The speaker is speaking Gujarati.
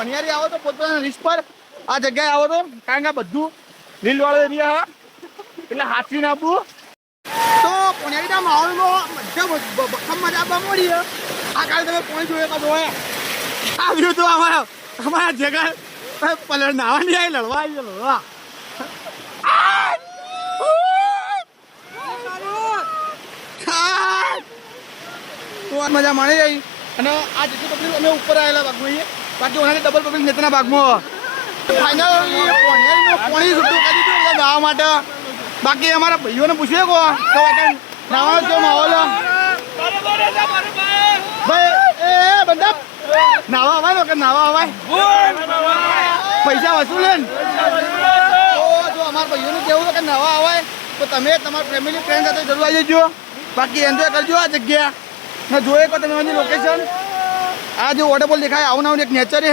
પોનિયારી આવો તો પોતાના રિસ્ક પર આ જગ્યાએ આવો તો કારણ કે બધું લીલવાળો એરિયા એટલે હાથવી નાખવું તો પોનિયારીના માહોલમાં મજા આપવા મળી આ કાલે તમે પોણી જોયે કાં જોયા આવ્યું તો અમારા જગ્યા પલર નાવા નહીં આવી લડવા આવી લડવા મજા માણી જાય અને આ જેટલી પબ્લિક અમે ઉપર આવેલા ભાગમાં બાકી ઓનાની ડબલ પબ્લિક નેતાના ભાગમાં ફાઇનલી પોણી છૂટું કરી દીધું નાવા માટે બાકી અમારા ભાઈઓને પૂછીએ કો તો નાવાનો કેવો માહોલ ભાઈ એ બંધા નાવા અવાય કે નાવા અવાય પૈસા વસૂલે ને જો અમારા ભાઈઓનું કેવું કે નાવા અવાય તો તમે તમારા ફેમિલી ફ્રેન્ડ સાથે જરૂર આવી જજો બાકી એન્જોય કરજો આ જગ્યા ને જોઈએ કો તમે લોકેશન આ જે વોટરફોલ દેખાય આવું એક નેચર છે